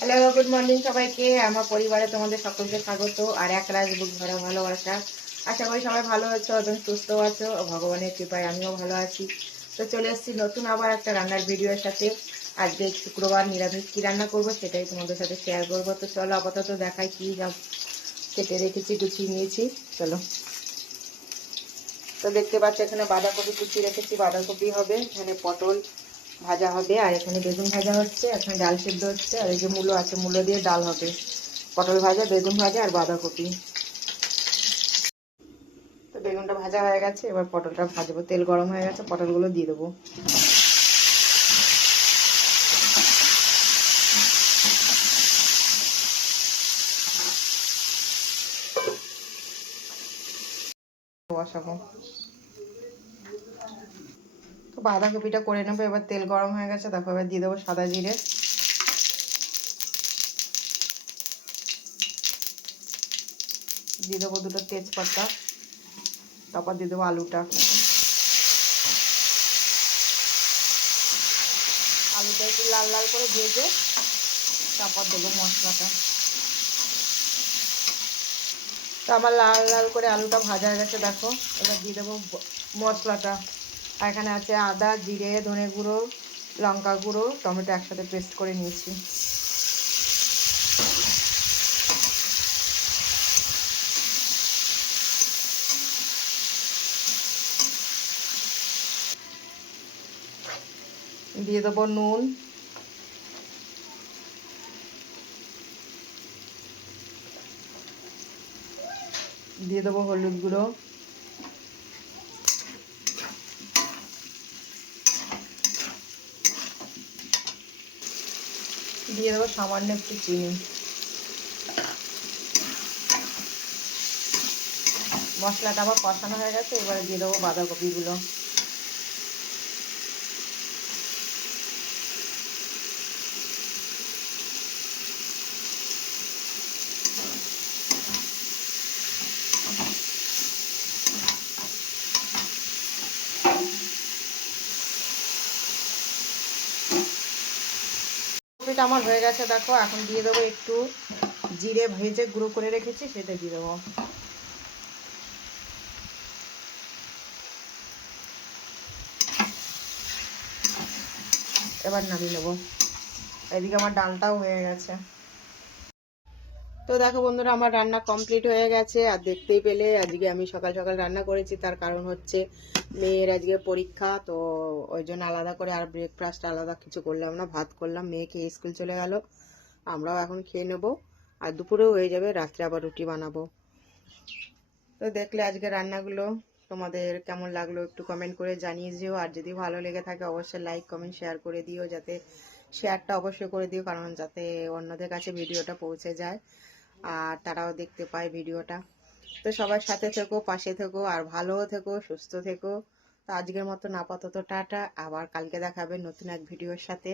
Hello good morning সবাইকে। আমার পরিবারে তোমাদের সকলকে স্বাগত আর এক রাজ বুক ভরা ভালোবাসা। আশা করি সবাই ভালো আছো এবং সুস্থ আছো ভগবানের কৃপায় আমিও ভালো আছি। তো চলে এসেছি নতুন আবার একটা রান্নার ভিডিওর সাথে। আজকে শুক্রবার নিরামিষ কী রান্না করব সেটাই তোমাদের সাথে শেয়ার করব। তো চলো আপাতত দেখাই কী কেটে রেখেছি, গুছিয়ে নিয়েছি। চলো। তো দেখতে পাচ্ছ এখানে বাঁধাকপি কুচিয়ে রেখেছি, বাঁধাকপি হবে, এখানে পটল ভাজা হবে, আর এখানে বেগুন ভাজা হচ্ছে, এখানে ডাল সিদ্ধ হচ্ছে, আর এই যে মূলো আছে, মূলো দিয়ে ডাল হবে। পটল ভাজা, বেগুন ভাজা, আর বাঁধাকপি। তো বেগুনটা ভাজা হয়ে গেছে, এবার পটলটা ভাজবো। তেল গরম হয়ে গেছে, পটলগুলো দিয়ে দেবো। বসাবো। তো বাঁধাকপিটা করে নেব, এবার তেল গরম হয়ে গেছে তারপর এবার দিয়ে দেবো সাদা জিরে। দিয়ে দেবো দুটো তেজপাতা, তারপর দিয়ে দেবো আলুটা। আলুটা একটু লাল লাল করে ভেজে, তারপর দেবো মশলাটা। তো আমার লাল লাল করে আলুটা ভাজা গেছে, দেখো। এবার দিয়ে দেবো মশলাটা। আর এখানে আছে আদা, জিরে, ধনে গুঁড়ো, লঙ্কা গুঁড়ো, টমেটো একসাথে পেস্ট করে নিয়েছি। দিয়ে দেবো নুন। দিয়ে দেবো হলুদ গুঁড়ো। দিয়ে দেবো সামান্য একটু চিনি। মশলাটা আবার কষানো হয়ে গেছে এবারে দিয়ে দেবো বাঁধাকপিগুলো। কপিটা আমার হয়ে গেছে, দেখো। এখন দিয়ে দেবো একটু জিরে ভেজে গুঁড়ো করে রেখেছি, সেটা দিয়ে দেবো। এবার নামিয়ে নেব। এদিকে আমার ডালটাও হয়ে গেছে। তো দেখো বন্ধুরা, আমার রান্না কমপ্লিট হয়ে গেছে। আর দেখতেই পেলে, আজকে আমি সকাল সকাল রান্না করেছি। তার কারণ হচ্ছে মেয়ের আজকে পরীক্ষা, তো ওই জন্য আলাদা করে আর ব্রেকফাস্ট আলাদা কিছু করলাম না। ভাত করলাম মেয়েকে স্কুল চলে গেল। আমরাও এখন খেয়ে নেব। আর দুপুরেও হয়ে যাবে, রাত্রে আবার রুটি বানাবো। তো দেখলে আজকে রান্নাগুলো, তোমাদের কেমন লাগল একটু কমেন্ট করে জানিয়ে দিও। আর যদি ভালো লেগে থাকে, অবশ্যই লাইক কমেন্ট শেয়ার করে দিও। যাতে শেয়ারটা অবশ্যই করে দিও, কারণ যাতে অন্যদের কাছে ভিডিওটা পৌঁছে যায়। আর তারাও দেখতে পায় ভিডিওটা। তো সবার সাথে থেকো, পাশে থেকো, আর ভালোও থেকো, সুস্থ থেকো। তো আজকের মতন আপাতত টাটা। আবার কালকে দেখাবে নতুন এক ভিডিওর সাথে।